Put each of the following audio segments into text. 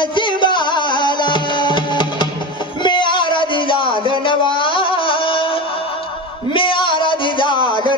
नशिबाला मी आराधी जाग नवा मी आराधी जाग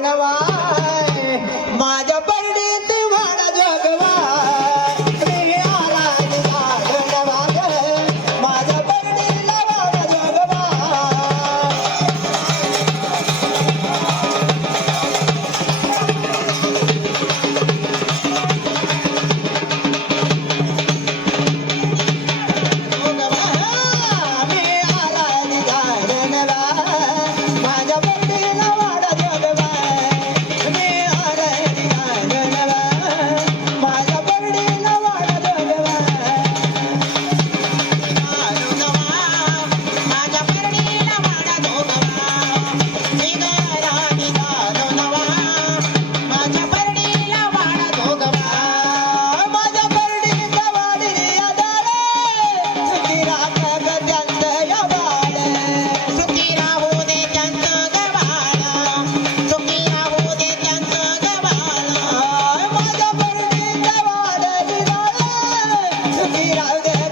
நீராக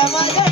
Ramadan